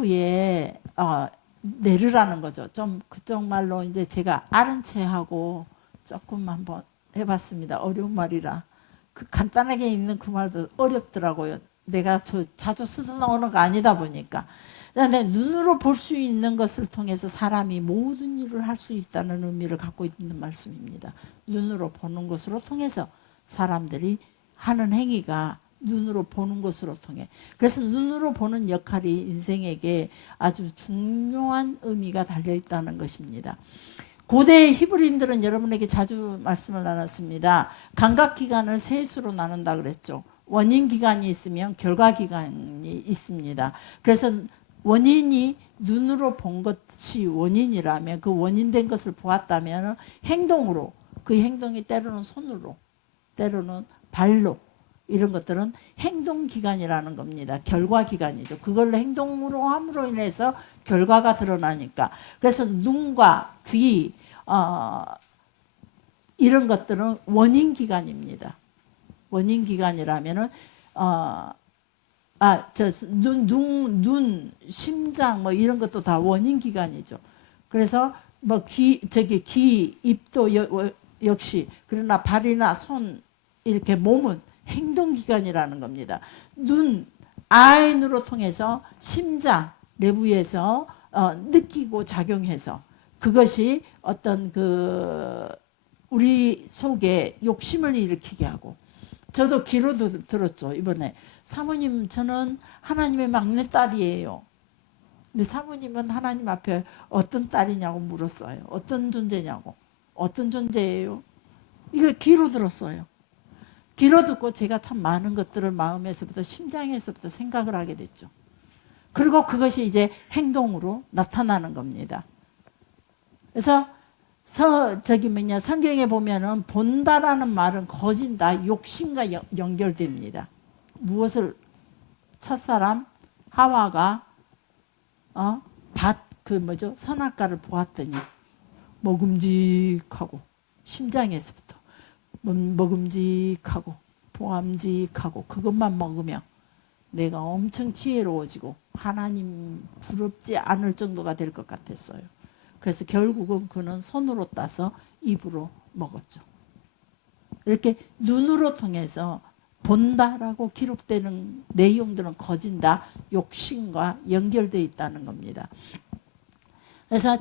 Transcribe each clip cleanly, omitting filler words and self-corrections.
램프에 내르라는 거죠. 좀 그쪽 말로 이제 제가 아는 체 하고 조금 한번 해봤습니다. 어려운 말이라. 그 간단하게 있는 그 말도 어렵더라고요. 내가 자주 쓰던 언어가 아니다 보니까. 근데 눈으로 볼 수 있는 것을 통해서 사람이 모든 일을 할 수 있다는 의미를 갖고 있는 말씀입니다. 눈으로 보는 것으로 통해서 사람들이 하는 행위가 눈으로 보는 것으로 통해. 그래서 눈으로 보는 역할이 인생에게 아주 중요한 의미가 달려있다는 것입니다. 고대 히브리인들은 여러분에게 자주 말씀을 나눴습니다. 감각기관을 세 수로 나눈다 그랬죠. 원인기관이 있으면 결과기관이 있습니다. 그래서 원인이 눈으로 본 것이 원인이라면 그 원인된 것을 보았다면 행동으로, 그 행동이 때로는 손으로, 때로는 발로, 이런 것들은 행동기관이라는 겁니다. 결과기관이죠. 그걸로 행동으로 함으로 인해서 결과가 드러나니까. 그래서 눈과 귀 이런 것들은 원인기관입니다. 원인기관이라면은 눈, 심장 뭐 이런 것도 다 원인기관이죠. 그래서 뭐 귀, 입도 역시, 그러나 발이나 손, 이렇게 몸은 행동기관이라는 겁니다. 눈, 아인으로 통해서 심장 내부에서 느끼고 작용해서 그것이 어떤 우리 속에 욕심을 일으키게 하고. 저도 귀로 들었죠. 이번에 사모님, 저는 하나님의 막내딸이에요. 근데 사모님은 하나님 앞에 어떤 딸이냐고 물었어요. 어떤 존재냐고. 어떤 존재예요? 이걸 귀로 들었어요. 귀로 듣고 제가 참 많은 것들을 마음에서부터, 심장에서부터 생각을 하게 됐죠. 그리고 그것이 이제 행동으로 나타나는 겁니다. 그래서 성경에 보면은 본다라는 말은 거진다, 욕심과 연결됩니다. 무엇을 첫사람 하와가 선악과를 보았더니 먹음직하고, 심장에서부터 먹음직하고 보암직하고, 그것만 먹으면 내가 엄청 지혜로워지고 하나님 부럽지 않을 정도가 될 것 같았어요. 그래서 결국은 그는 손으로 따서 입으로 먹었죠. 이렇게 눈으로 통해서 본다라고 기록되는 내용들은 거진다, 욕심과 연결되어 있다는 겁니다. 그래서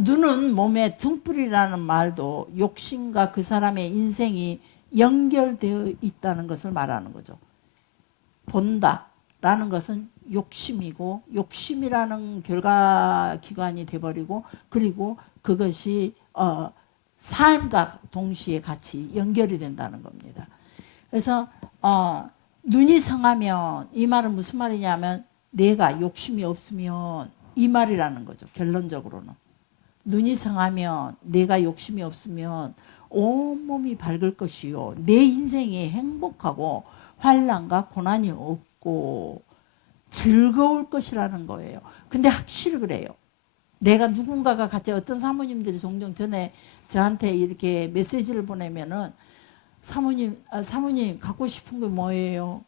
눈은 몸의 등불이라는 말도 욕심과 그 사람의 인생이 연결되어 있다는 것을 말하는 거죠. 본다라는 것은 욕심이고, 욕심이라는 결과기관이 돼버리고, 그리고 그것이 삶과 동시에 같이 연결이 된다는 겁니다. 그래서 눈이 성하면, 이 말은 무슨 말이냐면 내가 욕심이 없으면, 이 말이라는 거죠. 결론적으로는 눈이 성하면, 내가 욕심이 없으면 온몸이 밝을 것이요, 내 인생이 행복하고 환난과 고난이 없고 즐거울 것이라는 거예요. 근데 확실히 그래요. 내가 누군가가 같이, 어떤 사모님들이 종종 전에 저한테 이렇게 메시지를 보내면은 사모님 갖고 싶은 게 뭐예요?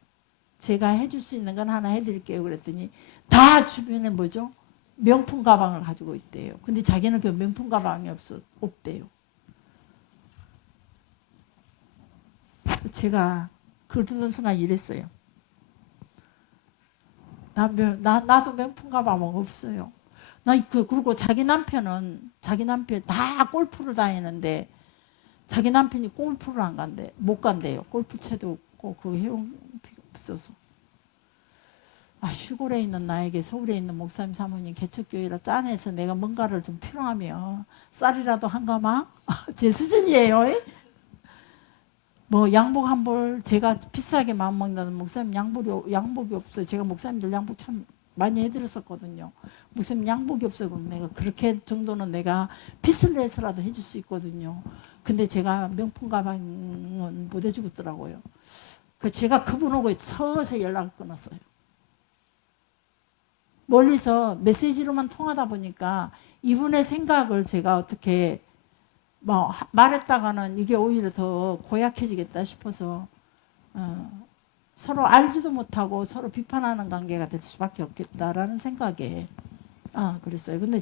제가 해줄 수 있는 건 하나 해드릴게요. 그랬더니 다 주변에 뭐죠? 명품 가방을 가지고 있대요. 근데 자기는 그 명품 가방이 없대요. 제가 그걸 듣는 순간 이랬어요. 나도 명품 가방 없어요. 그리고 자기 남편 다 골프를 다니는데 자기 남편이 골프를 못 간대요. 골프채도 없고 그 회원비가 없어서. 시골에 있는 나에게 서울에 있는 목사님 사모님 개척교회라 짠해서 내가 뭔가를 좀 필요하면 쌀이라도 한 가마? 제 수준이에요. 뭐 양복 한 벌, 제가 비싸게 마음먹는다는 목사님 양복이 없어요. 제가 목사님들 양복 참 많이 해드렸었거든요. 목사님 양복이 없어요. 그럼 내가 그렇게 정도는 내가 빚을 내서라도 해줄 수 있거든요. 근데 제가 명품 가방은 못 해주고 있더라고요. 제가 그분 오고 서서히 연락을 끊었어요. 멀리서 메시지로만 통하다 보니까 이분의 생각을 제가 어떻게 말했다가는 이게 오히려 더 고약해지겠다 싶어서 서로 알지도 못하고 서로 비판하는 관계가 될 수밖에 없겠다라는 생각에 그랬어요. 근데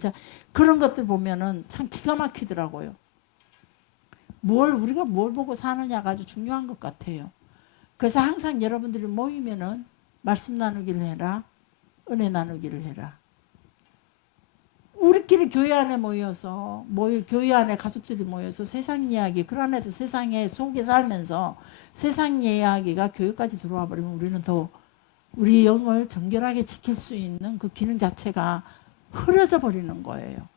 그런 것들 보면은 참 기가 막히더라고요. 우리가 뭘 보고 사느냐가 아주 중요한 것 같아요. 그래서 항상 여러분들이 모이면은 말씀 나누기를 해라. 은혜 나누기를 해라. 우리끼리 교회 안에 모여서 교회 안에 가족들이 모여서 세상 이야기, 그 안에도 세상에 속에 살면서 세상 이야기가 교회까지 들어와 버리면 우리는 더 우리 영을 정결하게 지킬 수 있는 그 기능 자체가 흐려져 버리는 거예요.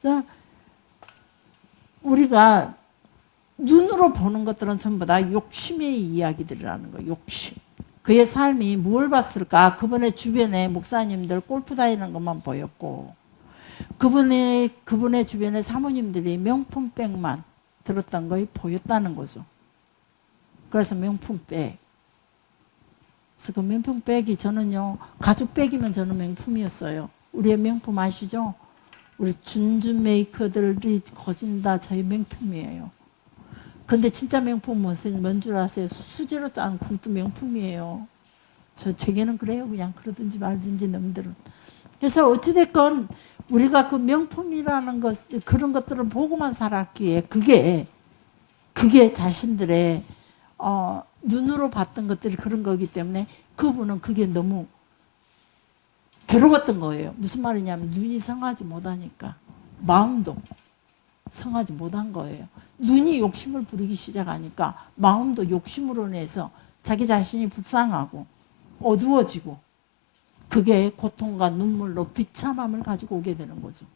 그래서 우리가 눈으로 보는 것들은 전부 다 욕심의 이야기들이라는 거예요. 욕심. 그의 삶이 무엇을 봤을까? 그분의 주변에 목사님들 골프 다니는 것만 보였고, 그분의 주변에 사모님들이 명품백만 들었던 것이 보였다는 거죠. 그래서 명품백. 그래서 그 명품백이 저는요, 가죽백이면 저는 명품이었어요. 우리의 명품 아시죠? 우리 준준 메이커들이 거진 다 저희 명품이에요. 근데 진짜 명품은 뭔 줄 아세요? 수지로 짠 그것도 명품이에요. 제게는 그래요. 그냥 그러든지 말든지 놈들은. 그래서 어찌됐건 우리가 그 명품이라는 것, 그런 것들을 보고만 살았기에 그게 자신들의 눈으로 봤던 것들이 그런 거기 때문에 그분은 그게 너무 괴로웠던 거예요. 무슨 말이냐면 눈이 성하지 못하니까 마음도 성하지 못한 거예요. 눈이 욕심을 부리기 시작하니까 마음도 욕심으로 인해서 자기 자신이 불쌍하고 어두워지고 그게 고통과 눈물로 비참함을 가지고 오게 되는 거죠.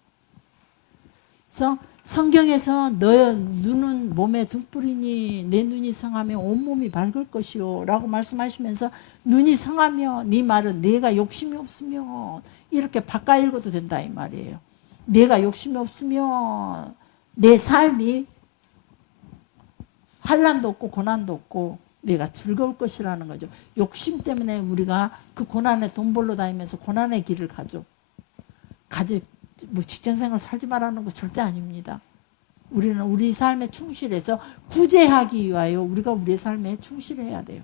그래서 성경에서 너의 눈은 몸에 등불이니 내 눈이 성하며 온몸이 밝을 것이요 라고 말씀하시면서 눈이 성하며 네 말은 내가 욕심이 없으면 이렇게 바꿔 읽어도 된다 이 말이에요. 내가 욕심이 없으면 내 삶이 환난도 없고 고난도 없고 내가 즐거울 것이라는 거죠. 욕심 때문에 우리가 그 고난에 돈 벌러 다니면서 고난의 길을 가죠. 뭐 직장생활 살지 말라는 거 절대 아닙니다. 우리는 우리 삶에 충실해서 구제하기 위하여 우리가 우리의 삶에 충실해야 돼요.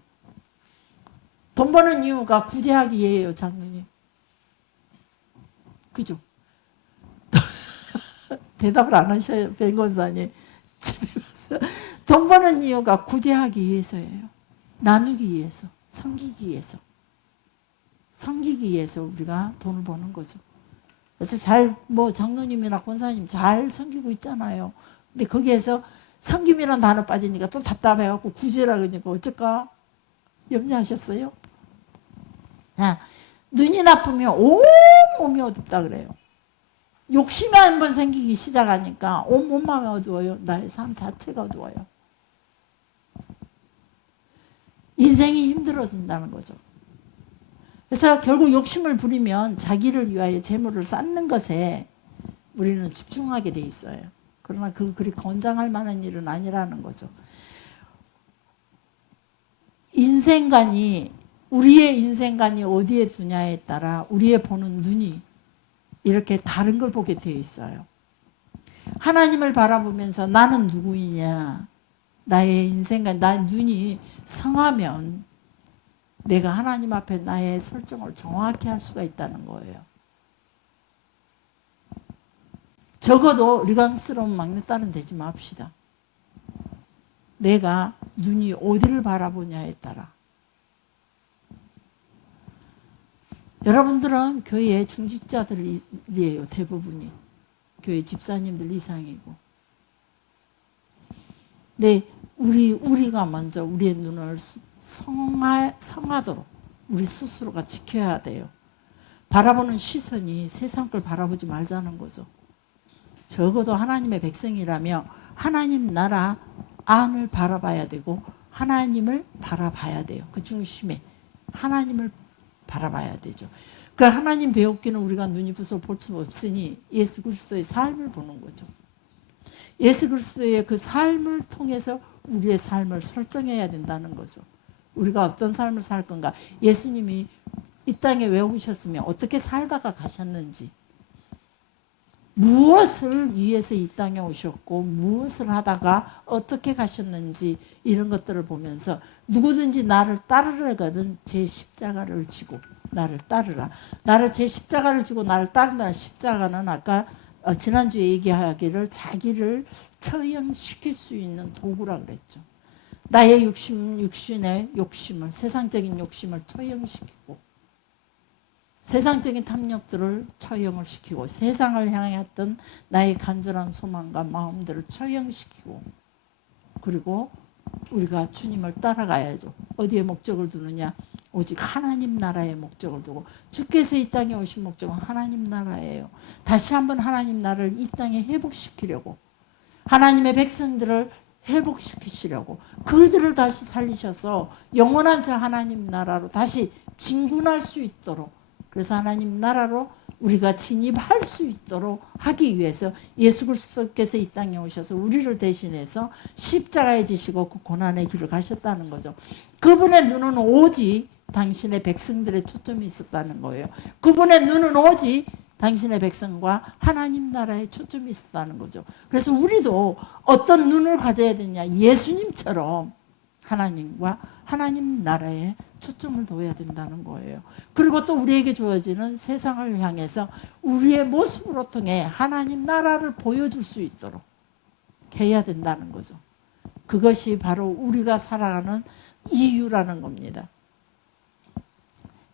돈 버는 이유가 구제하기 위해요, 장로님. 그죠? 대답을 안 하셔요, 弁권사님. 집에 가서. 돈 버는 이유가 구제하기 위해서예요. 나누기 위해서, 섬기기 위해서. 섬기기 위해서 우리가 돈을 버는 거죠. 그래서 장로님이나 권사님 잘 섬기고 있잖아요. 근데 거기에서 섬김이라는 단어 빠지니까 또 답답해갖고 구제라 그러니까 어쩔까? 염려하셨어요? 자, 눈이 나쁘면 온 몸이 어둡다 그래요. 욕심이 한번 생기기 시작하니까 온 몸만 어두워요. 나의 삶 자체가 어두워요. 인생이 힘들어진다는 거죠. 그래서 결국 욕심을 부리면 자기를 위하여 재물을 쌓는 것에 우리는 집중하게 돼 있어요. 그러나 그리 권장할 만한 일은 아니라는 거죠. 우리의 인생관이 어디에 두냐에 따라 우리의 보는 눈이 이렇게 다른 걸 보게 되어 있어요. 하나님을 바라보면서 나는 누구이냐, 나의 인생관, 나의 눈이 성하면 내가 하나님 앞에 나의 설정을 정확히 할 수가 있다는 거예요. 적어도 리강스러운 막내딸은 되지 맙시다. 내가 눈이 어디를 바라보냐에 따라. 여러분들은 교회의 중직자들이에요. 대부분이. 교회 집사님들 이상이고. 근데 우리가 먼저 우리의 눈을 성하도록 우리 스스로가 지켜야 돼요. 바라보는 시선이 세상 걸 바라보지 말자는 거죠. 적어도 하나님의 백성이라며 하나님 나라 안을 바라봐야 되고 하나님을 바라봐야 돼요. 그 중심에 하나님을 바라봐야 되죠. 그 하나님 배웠기는 우리가 눈이 부서 볼 수 없으니 예수 그리스도의 삶을 보는 거죠. 예수 그리스도의 그 삶을 통해서 우리의 삶을 설정해야 된다는 거죠. 우리가 어떤 삶을 살 건가? 예수님이 이 땅에 왜 오셨으며 어떻게 살다가 가셨는지 무엇을 위해서 이 땅에 오셨고 무엇을 하다가 어떻게 가셨는지 이런 것들을 보면서 누구든지 나를 따르려거든 제 십자가를 지고 나를 따르라. 나를 제 십자가를 지고 나를 따른다는 십자가는 아까 지난주에 얘기하기를 자기를 처형시킬 수 있는 도구라 그랬죠. 나의 육신의 욕심을 세상적인 욕심을 처형시키고 세상적인 탐욕들을 처형을 시키고 세상을 향했던 나의 간절한 소망과 마음들을 처형시키고 그리고 우리가 주님을 따라가야죠. 어디에 목적을 두느냐? 오직 하나님 나라의 목적을 두고 주께서 이 땅에 오신 목적은 하나님 나라예요. 다시 한번 하나님 나라를 이 땅에 회복시키려고 하나님의 백성들을 회복시키시려고 그들을 다시 살리셔서 영원한 저 하나님 나라로 다시 진군할 수 있도록 그래서 하나님 나라로 우리가 진입할 수 있도록 하기 위해서 예수 그리스도께서 이 땅에 오셔서 우리를 대신해서 십자가에 지시고 그 고난의 길을 가셨다는 거죠. 그분의 눈은 오직 당신의 백성들의 초점이 있었다는 거예요. 그분의 눈은 오직 당신의 백성과 하나님 나라에 초점이 있었다는 거죠. 그래서 우리도 어떤 눈을 가져야 되냐? 예수님처럼 하나님과 하나님 나라에 초점을 둬야 된다는 거예요. 그리고 또 우리에게 주어지는 세상을 향해서 우리의 모습으로 통해 하나님 나라를 보여줄 수 있도록 해야 된다는 거죠. 그것이 바로 우리가 살아가는 이유라는 겁니다.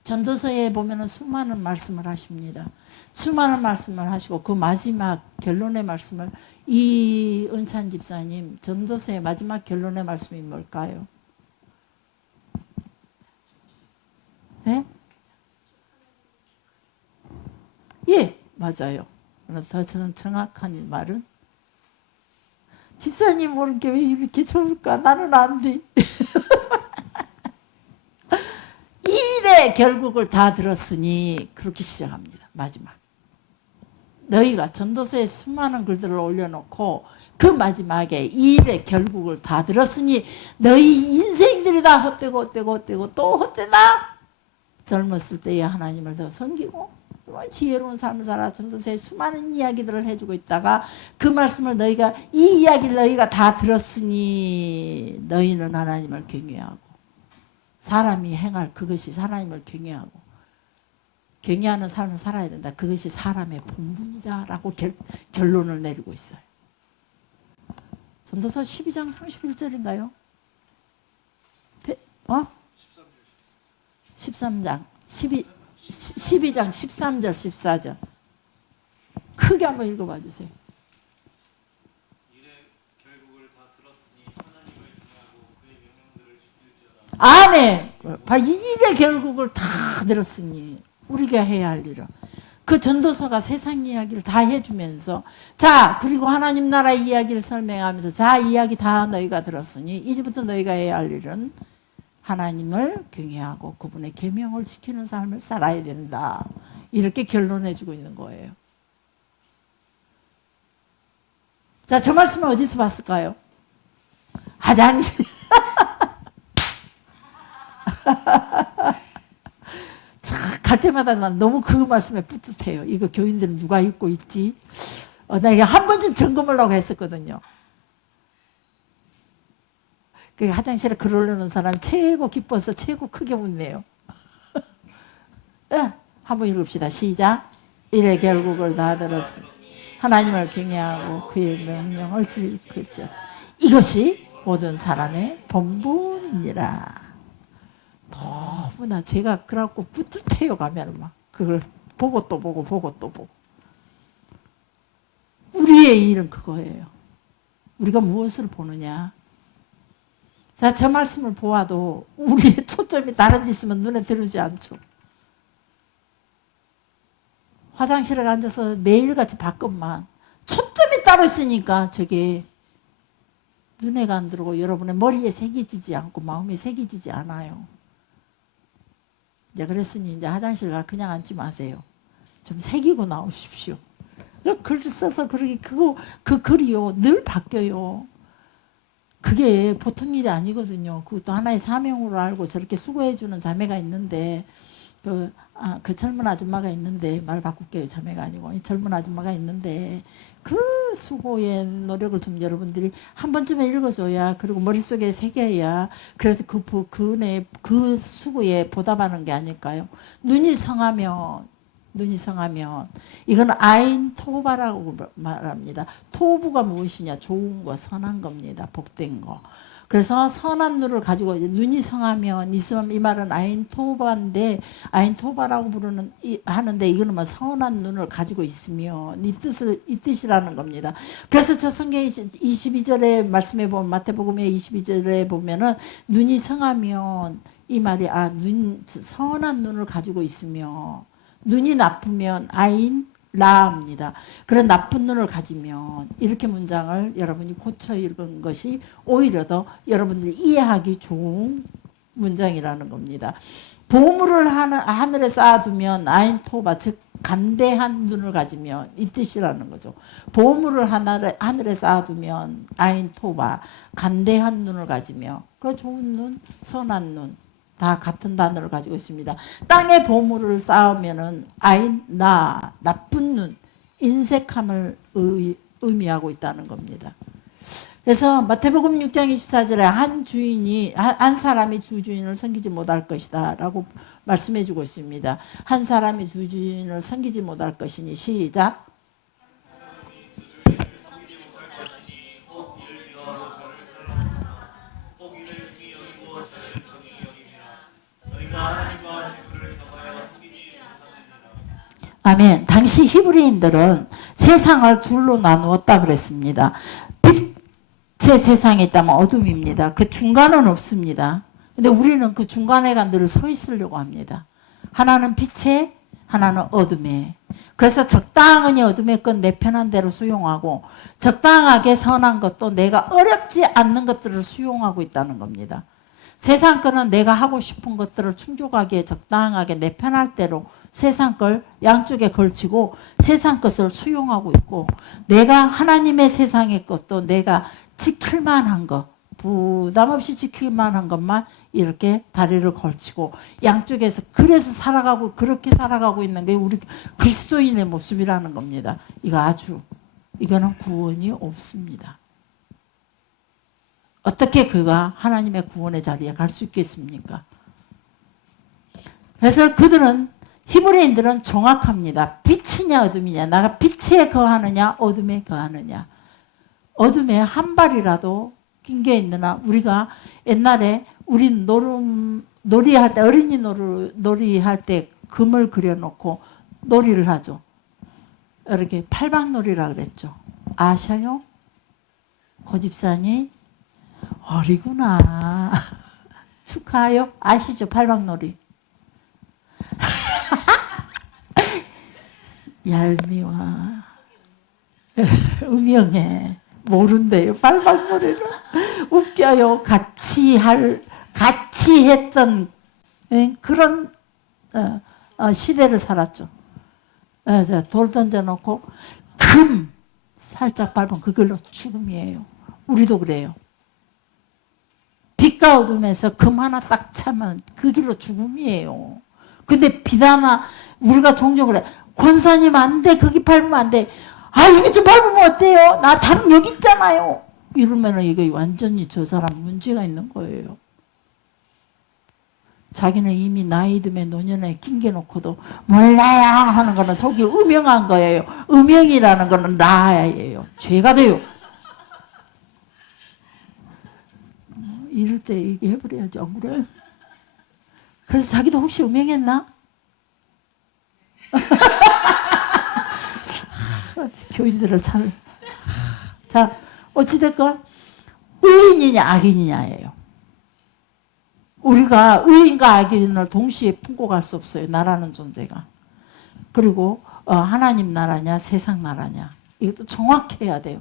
전도서에 보면 수많은 말씀을 하십니다. 수많은 말씀을 하시고 그 마지막 결론의 말씀을 이은찬 집사님 전도서의 마지막 결론의 말씀이 뭘까요? 네? 예, 맞아요. 더 저는 정확한 말은 집사님 모르는 게 왜 이렇게 좋을까? 나는 안 돼. 이 일의 결국을 다 들었으니 그렇게 시작합니다. 마지막. 너희가 전도서에 수많은 글들을 올려놓고 그 마지막에 이 일의 결국을 다 들었으니 너희 인생들이 다 헛되고 또 헛되다. 젊었을 때에 하나님을 더 섬기고 지혜로운 삶을 살아 전도서에 수많은 이야기들을 해주고 있다가 그 말씀을 너희가 이 이야기를 너희가 다 들었으니 너희는 하나님을 경외하고 사람이 행할 그것이 하나님을 경외하는 삶을 살아야 된다. 그것이 사람의 본분이다 라고 결론을 내리고 있어요. 전도서 12장 31절인가요? 13장 12장 13절 14절 크게 한번 읽어봐 주세요. 일의 결국을 다 들었으니 하나님을 경외하고 그의 명령들을 지킬지어다. 아멘. 이 일의 결국을 다 들었으니 우리가 해야 할 일은 그 전도서가 세상 이야기를 다 해주면서 자 그리고 하나님 나라 이야기를 설명하면서 자 이야기 다 너희가 들었으니 이제부터 너희가 해야 할 일은 하나님을 경외하고 그분의 계명을 지키는 삶을 살아야 된다. 이렇게 결론해주고 있는 거예요. 자, 저 말씀을 어디서 봤을까요? 화장실. 갈 때마다 난 너무 그 말씀에 뿌듯해요. 이거 교인들은 누가 읽고 있지? 나 이게 한 번쯤 점검을 하고 했었거든요. 그 화장실에 글 올려놓은 사람이 최고 기뻐서 최고 크게 웃네요. 네, 한번 읽읍시다. 시작. 일의 결국을 다 들었으니 하나님을 경외하고 그의 명령을 지킬지어다. 이것이 모든 사람의 본분이니라. 너무나 제가 그래갖고 뿌듯해요. 가면 막 그걸 보고 또 보고 우리의 일은 그거예요. 우리가 무엇을 보느냐. 자, 저 말씀을 보아도 우리의 초점이 다른 데 있으면 눈에 들어오지 않죠. 화장실에 앉아서 매일같이 봤건만 초점이 따로 있으니까 저게 눈에가 안 들어오고 여러분의 머리에 새겨지지 않고 마음에 새겨지지 않아요. 이제 그랬으니 이제 화장실 가 그냥 앉지 마세요. 좀 새기고 나오십시오. 글을 써서 그 글이요 늘 바뀌어요. 그게 보통 일이 아니거든요. 그것도 하나의 사명으로 알고 저렇게 수고해주는 자매가 있는데 그 젊은 아줌마가 있는데, 말 바꿀게요. 자매가 아니고. 이 젊은 아줌마가 있는데, 그 수고의 노력을 좀 여러분들이 한 번쯤은 읽어줘야, 그리고 머릿속에 새겨야, 그래서 그 수고에 보답하는 게 아닐까요? 눈이 성하면, 이건 아인 토바라고 말합니다. 토부가 무엇이냐? 좋은 거, 선한 겁니다. 복된 거. 그래서 선한 눈을 가지고 눈이 성하면 이 말은 아인 토바인데, 아인 토바라고 하는데, 이거는 뭐 선한 눈을 가지고 있으면 이 뜻이라는 겁니다. 그래서 저 성경 22절에 말씀해 보면, 마태복음의 22절에 보면은 눈이 성하면 이 말이 선한 눈을 가지고 있으며, 눈이 나쁘면 아인 라입니다. 그런 나쁜 눈을 가지면, 이렇게 문장을 여러분이 고쳐 읽은 것이 오히려 더 여러분들이 이해하기 좋은 문장이라는 겁니다. 보물을 하늘에 쌓아두면 아인 토바, 즉 간대한 눈을 가지면, 이 뜻이라는 거죠. 보물을 하늘에 쌓아두면 아인 토바, 간대한 눈을 가지며, 그 좋은 눈, 선한 눈, 다 같은 단어를 가지고 있습니다. 땅에 보물을 쌓으면은 아인 나쁜 눈, 인색함을 의미하고 있다는 겁니다. 그래서 마태복음 6장 24절에 한 사람이 두 주인을 섬기지 못할 것이다 라고 말씀해 주고 있습니다. 한 사람이 두 주인을 섬기지 못할 것이니, 시작. 아멘. 당시 히브리인들은 세상을 둘로 나누었다 그랬습니다. 빛의 세상에 있다면 어둠입니다. 그 중간은 없습니다. 근데 우리는 그 중간에 늘 서 있으려고 합니다. 하나는 빛에, 하나는 어둠에. 그래서 적당히 어둠의 것 내 편한 대로 수용하고, 적당하게 선한 것도 내가 어렵지 않는 것들을 수용하고 있다는 겁니다. 세상 거는 내가 하고 싶은 것들을 충족하기에 적당하게 내 편할 대로 세상 걸 양쪽에 걸치고 세상 것을 수용하고 있고, 내가 하나님의 세상의 것도 내가 지킬 만한 것, 부담 없이 지킬 만한 것만 이렇게 다리를 걸치고 양쪽에서 그렇게 살아가고 있는 게 우리 그리스도인의 모습이라는 겁니다. 이거는 구원이 없습니다. 어떻게 그가 하나님의 구원의 자리에 갈 수 있겠습니까? 그래서 히브리인들은 정확합니다. 빛이냐 어둠이냐, 나가 빛에 거하느냐 어둠에 거하느냐. 어둠에 한 발이라도 낀 게 있느냐. 우리가 옛날에 우리 놀이할 때, 어린이 놀이할 때 금을 그려놓고 놀이를 하죠. 이렇게 팔방놀이라 그랬죠. 아셔요? 고집사님? 어리구나. 축하해요. 아시죠? 팔방놀이. 얄미워. 음영해. 모른대요. 팔방놀이를. 웃겨요. 같이 했던 그런 시대를 살았죠. 돌 던져놓고 금 살짝 밟으면 그걸로 죽음이에요. 우리도 그래요. 빛과 어둠에서 금 하나 딱 차면 그 길로 죽음이에요. 근데 빛 하나, 우리가 종종 그래. 권사님 안 돼. 거기 밟으면 안 돼. 이거 좀 밟으면 어때요? 나 다른 여기 있잖아요. 이러면은 이거 완전히 저 사람 문제가 있는 거예요. 자기는 이미 나이 듦에 노년에 낑겨놓고도 몰라요 하는 거는 속이 음영한 거예요. 음영이라는 거는 라예요. 죄가 돼요. 이럴 때 얘기해버려야지, 안 그래? 그래서 자기도 혹시 음행했나? 교인들을 참. 자, 어찌됐건 의인이냐 악인이냐예요. 우리가 의인과 악인을 동시에 품고 갈 수 없어요. 나라는 존재가. 그리고 하나님 나라냐 세상 나라냐, 이것도 정확해야 돼요.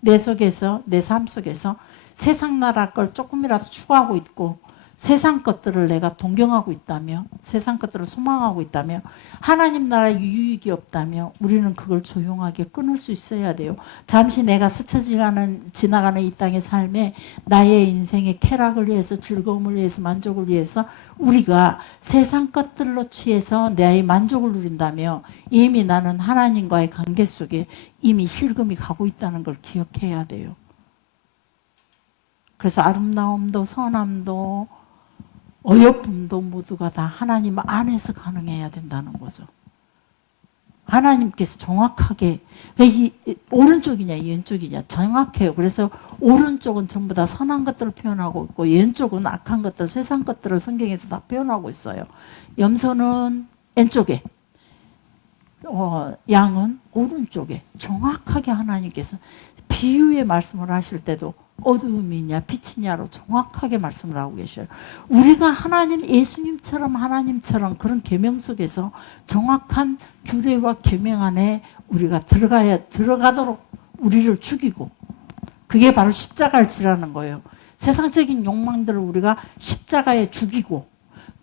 내 속에서, 내 삶 속에서 세상 나라 걸 조금이라도 추구하고 있고 세상 것들을 내가 동경하고 있다며, 세상 것들을 소망하고 있다며, 하나님 나라의 유익이 없다며, 우리는 그걸 조용하게 끊을 수 있어야 돼요. 잠시 내가 스쳐 지나가는 이 땅의 삶에 나의 인생의 쾌락을 위해서, 즐거움을 위해서, 만족을 위해서 우리가 세상 것들로 취해서 나의 만족을 누린다며, 이미 나는 하나님과의 관계 속에 이미 실금이 가고 있다는 걸 기억해야 돼요. 그래서 아름다움도 선함도 어여쁨도 모두가 다 하나님 안에서 가능해야 된다는 거죠. 하나님께서 정확하게, 오른쪽이냐 왼쪽이냐 정확해요. 그래서 오른쪽은 전부 다 선한 것들을 표현하고 있고, 왼쪽은 악한 것들, 세상 것들을 성경에서 다 표현하고 있어요. 염소는 왼쪽에, 양은 오른쪽에 정확하게 하나님께서 비유의 말씀을 하실 때도 어두움이냐 빛이냐로 정확하게 말씀을 하고 계셔요. 우리가 하나님, 예수님처럼 하나님처럼 그런 계명 속에서 정확한 규례와 계명 안에 우리가 들어가도록 우리를 죽이고, 그게 바로 십자가를 지라는 거예요. 세상적인 욕망들을 우리가 십자가에 죽이고,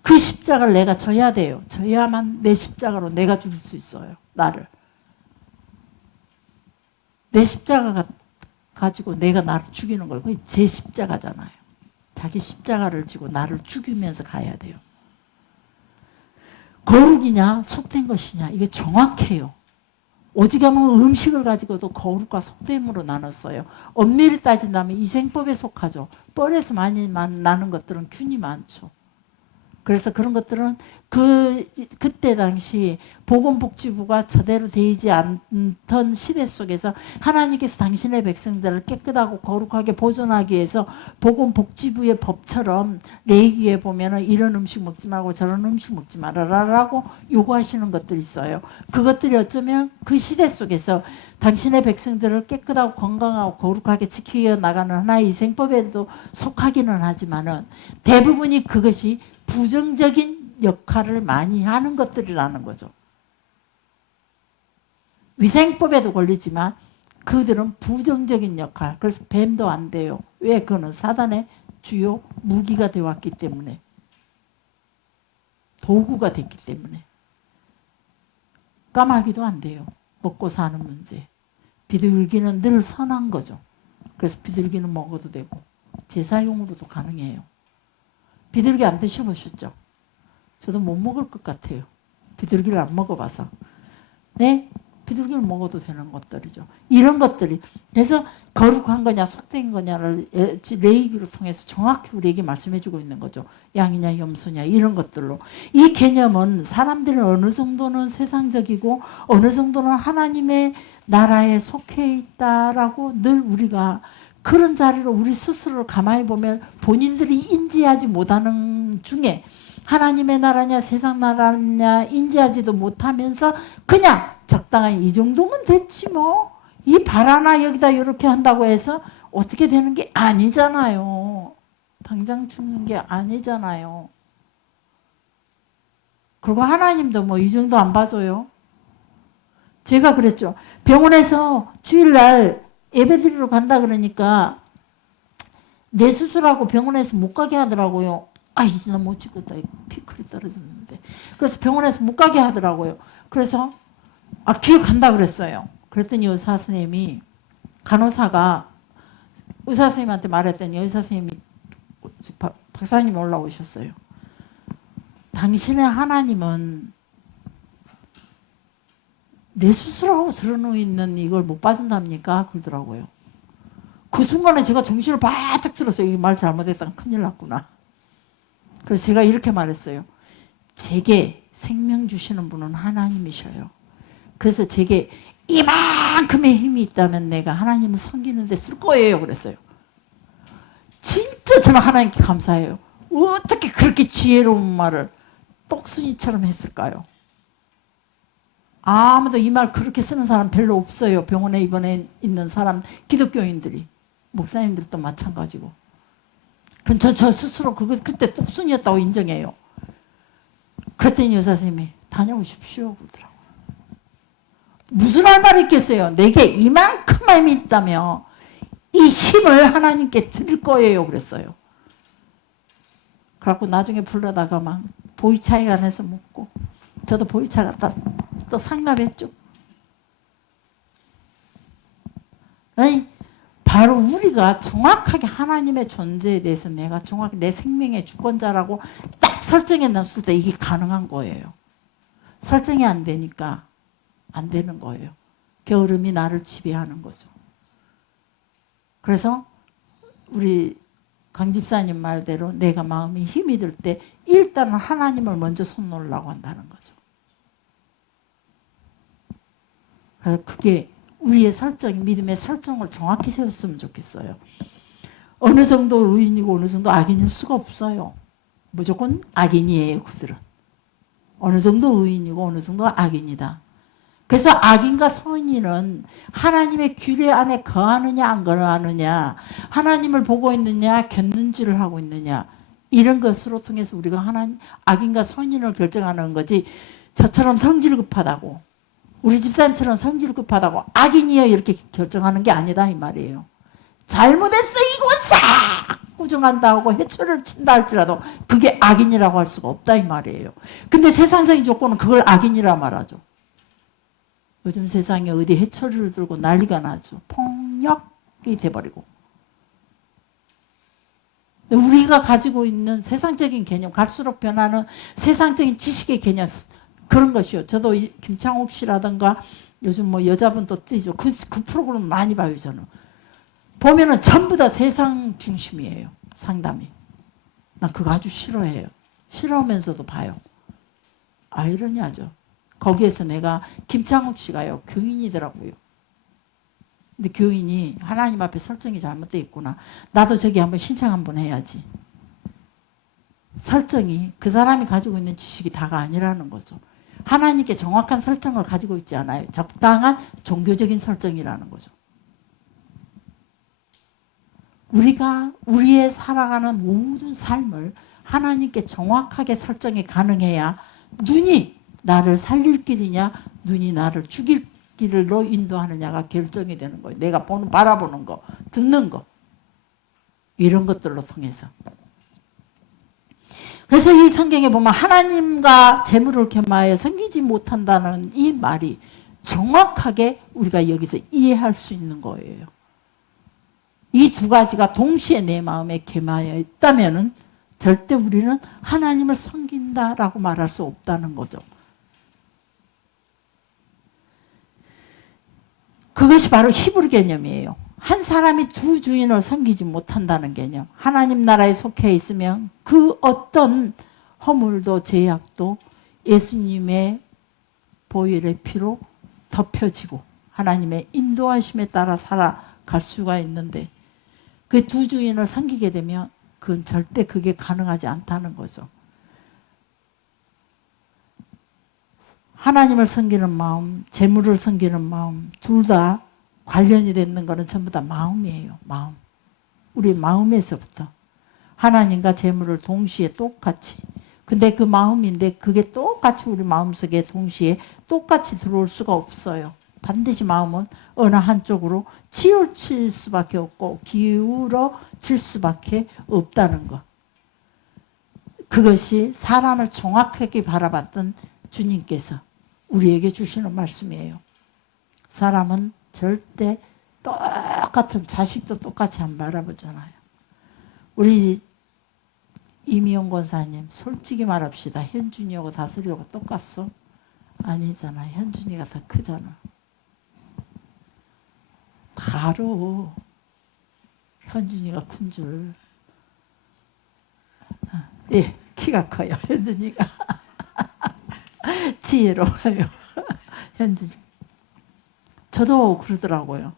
그 십자가를 내가 져야 돼요. 져야만 내 십자가로 내가 죽일 수 있어요. 나를. 내 십자가가 가지고 내가 나를 죽이는 거예요. 그게 제 십자가잖아요. 자기 십자가를 지고 나를 죽이면서 가야 돼요. 거룩이냐 속된 것이냐 이게 정확해요. 오직하면 음식을 가지고도 거룩과 속됨으로 나눴어요. 엄밀히 따진다면 이생법에 속하죠. 뻘에서 많이 나는 것들은 균이 많죠. 그래서 그런 것들은 그때 당시 보건복지부가 제대로 되지 않던 시대 속에서 하나님께서 당신의 백성들을 깨끗하고 거룩하게 보존하기 위해서 보건복지부의 법처럼 레위기에 보면은 이런 음식 먹지 말고 저런 음식 먹지 말아라라고 요구하시는 것들이 있어요. 그것들이 어쩌면 그 시대 속에서 당신의 백성들을 깨끗하고 건강하고 거룩하게 지켜 나가는 하나의 위생법에도 속하기는 하지만은 대부분이 그것이 부정적인 역할을 많이 하는 것들이라는 거죠. 위생법에도 걸리지만 그들은 부정적인 역할. 그래서 뱀도 안 돼요. 왜? 그거는 사단의 주요 무기가 되었기 때문에. 도구가 됐기 때문에. 까마귀도 안 돼요. 먹고 사는 문제. 비둘기는 늘 선한 거죠. 그래서 비둘기는 먹어도 되고 제사용으로도 가능해요. 비둘기 안 드셔보셨죠? 저도 못 먹을 것 같아요. 비둘기를 안 먹어봐서. 네? 비둘기를 먹어도 되는 것들이죠. 이런 것들이. 그래서 거룩한 거냐 속된 거냐를 레위기를 통해서 정확히 우리에게 말씀해주고 있는 거죠. 양이냐 염소냐 이런 것들로. 이 개념은 사람들은 어느 정도는 세상적이고 어느 정도는 하나님의 나라에 속해 있다라고 늘 우리가 그런 자리로 우리 스스로를 가만히 보면 본인들이 인지하지 못하는 중에 하나님의 나라냐 세상 나라냐 인지하지도 못하면서 그냥 적당한 이 정도면 됐지 뭐. 이 발 하나 여기다 이렇게 한다고 해서 어떻게 되는 게 아니잖아요. 당장 죽는 게 아니잖아요. 그리고 하나님도 뭐 이 정도 안 봐줘요. 제가 그랬죠. 병원에서 주일날 예배드리러 간다 그러니까 내 수술하고 병원에서 못 가게 하더라고요. 아, 이제 나 못 찍겠다. 피클이 떨어졌는데. 그래서 병원에서 못 가게 하더라고요. 그래서 기억한다 그랬어요. 그랬더니 의사 선생님이, 간호사가 의사 선생님한테 말했더니 의사 선생님이, 박사님 올라오셨어요. 당신의 하나님은 내 수술하고 들어놓는 이걸 못 봐준답니까? 그러더라고요. 그 순간에 제가 정신을 바짝 들었어요. 이 말 잘못했다가 큰일 났구나. 그래서 제가 이렇게 말했어요. 제게 생명 주시는 분은 하나님이셔요. 그래서 제게 이만큼의 힘이 있다면 내가 하나님을 섬기는 데 쓸 거예요. 그랬어요. 진짜 저는 하나님께 감사해요. 어떻게 그렇게 지혜로운 말을 똑순이처럼 했을까요? 아무도 이 말 그렇게 쓰는 사람 별로 없어요. 병원에 입원해 있는 사람, 기독교인들이. 목사님들도 마찬가지고. 저 스스로 그때 똑순이었다고 인정해요. 그랬더니 의사 선생님이 다녀오십시오. 그러더라고요. 무슨 할 말이 있겠어요. 내게 이만큼만 힘이 있다며 이 힘을 하나님께 드릴 거예요. 그랬어요. 그래갖고 나중에 불러다가 막 보이차회관에서 묻고 저도 보이차 갖다 또 상납했죠. 아니 바로 우리가 정확하게 하나님의 존재에 대해서 내가 정확히 내 생명의 주권자라고 딱 설정해 놨을 때 이게 가능한 거예요. 설정이 안 되니까 안 되는 거예요. 게으름이 나를 지배하는 거죠. 그래서 우리 강 집사님 말대로 내가 마음이 힘이 들 때 일단은 하나님을 먼저 손 놓으려고 한다는 거죠. 그래서 그게 우리의 설정, 믿음의 설정을 정확히 세웠으면 좋겠어요. 어느 정도 의인이고 어느 정도 악인일 수가 없어요. 무조건 악인이에요, 그들은. 어느 정도 의인이고 어느 정도 악인이다. 그래서 악인과 선인은 하나님의 규례 안에 거하느냐 안 거하느냐, 하나님을 보고 있느냐 곁눈질을 하고 있느냐, 이런 것으로 통해서 우리가 악인과 선인을 결정하는 거지, 저처럼 성질 급하다고 우리 집사님처럼 성질 급하다고 악인이여 이렇게 결정하는 게 아니다 이 말이에요. 잘못했어 이거 싹 꾸중한다 하고 해초를 친다 할지라도 그게 악인이라고 할 수가 없다 이 말이에요. 근데 세상적인 조건은 그걸 악인이라 말하죠. 요즘 세상에 어디 해초리를 들고 난리가 나죠. 폭력이 돼버리고. 우리가 가지고 있는 세상적인 개념, 갈수록 변하는 세상적인 지식의 개념, 그런 것이요. 저도 김창옥 씨라든가 요즘 뭐 여자분도 뜨죠. 그 프로그램 많이 봐요, 저는. 보면은 전부 다 세상 중심이에요, 상담이. 난 그거 아주 싫어해요. 싫어하면서도 봐요. 아이러니하죠. 거기에서 내가 김창욱 씨가요, 교인이더라고요. 근데 교인이 하나님 앞에 설정이 잘못되어 있구나. 나도 저기 한번 신청 한번 해야지. 설정이 그 사람이 가지고 있는 지식이 다가 아니라는 거죠. 하나님께 정확한 설정을 가지고 있지 않아요. 적당한 종교적인 설정이라는 거죠. 우리가 우리의 살아가는 모든 삶을 하나님께 정확하게 설정이 가능해야 눈이 나를 살릴 길이냐 눈이 나를 죽일 길로 인도하느냐가 결정이 되는 거예요. 내가 바라보는 거, 듣는 거, 이런 것들로 통해서. 그래서 이 성경에 보면 하나님과 재물을 겸하여 섬기지 못한다는 이 말이 정확하게 우리가 여기서 이해할 수 있는 거예요. 이 두 가지가 동시에 내 마음에 겸하여 있다면 절대 우리는 하나님을 섬긴다라고 말할 수 없다는 거죠. 그것이 바로 히브리 개념이에요. 한 사람이 두 주인을 섬기지 못한다는 개념. 하나님 나라에 속해 있으면 그 어떤 허물도 제약도 예수님의 보혈의 피로 덮여지고 하나님의 인도하심에 따라 살아갈 수가 있는데, 그 두 주인을 섬기게 되면 그건 절대 그게 가능하지 않다는 거죠. 하나님을 섬기는 마음, 재물을 섬기는 마음, 둘 다 관련이 되는 거는 전부 다 마음이에요. 마음. 우리 마음에서부터 하나님과 재물을 동시에 똑같이. 근데 그 마음인데 그게 똑같이 우리 마음속에 동시에 똑같이 들어올 수가 없어요. 반드시 마음은 어느 한쪽으로 치우칠 수밖에 없고 기울어질 수밖에 없다는 것. 그것이 사람을 정확하게 바라봤던 주님께서 우리에게 주시는 말씀이에요. 사람은 절대 똑같은, 자식도 똑같이 안 바라보잖아요. 우리 이미용 권사님 솔직히 말합시다. 현준이하고 다슬이하고 똑같소? 아니잖아. 현준이가 더 크잖아. 바로 현준이가 큰 줄. 예, 키가 커요. 현준이가. 지혜로워요. 현준이. 저도 그러더라고요.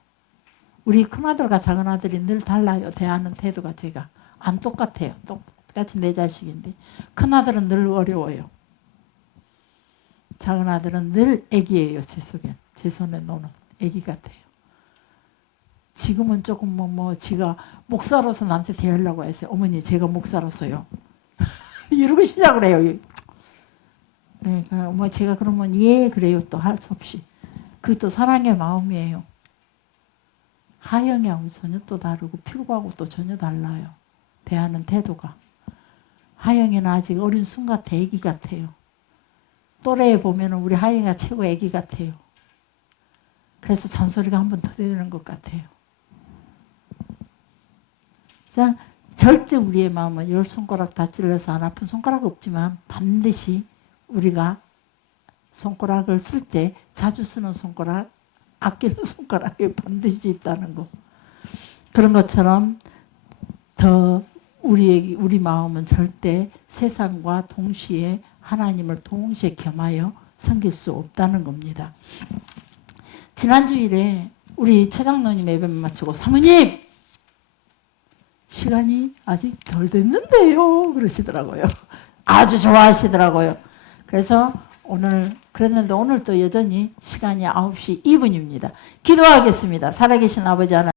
우리 큰아들과 작은아들이 늘 달라요. 대하는 태도가 제가. 안 똑같아요. 똑같이 내 자식인데. 큰아들은 늘 어려워요. 작은아들은 늘 애기예요. 제 속엔. 제 손에 노는 애기 같아요. 지금은 조금 지가 목사로서 나한테 대하려고 했어요. 어머니 제가 목사로서요. 이러고 시작을 해요. 네, 제가 그러면 예 그래요. 또 할 수 없이. 그것도 사랑의 마음이에요. 하영이하고 전혀 또 다르고 필구하고 또 전혀 달라요. 대하는 태도가. 하영이는 아직 어린 순 같아. 애기 같아요. 또래에 보면 우리 하영이가 최고 애기 같아요. 그래서 잔소리가 한 번 더 되는 것 같아요. 자, 절대 우리의 마음은 10손가락 다 찔러서 안 아픈 손가락 없지만 반드시 우리가 손가락을 쓸 때 자주 쓰는 손가락, 아끼는 손가락이 반드시 있다는 거. 그런 것처럼 더 우리 마음은 절대 세상과 동시에 하나님을 동시에 겸하여 섬길 수 없다는 겁니다. 지난주일에 우리 최장로님 예배 마치고 사모님 시간이 아직 덜 됐는데요 그러시더라고요. 아주 좋아하시더라고요. 그래서 오늘 그랬는데 오늘도 여전히 시간이 9시 2분입니다. 기도하겠습니다. 살아계신 아버지 하나님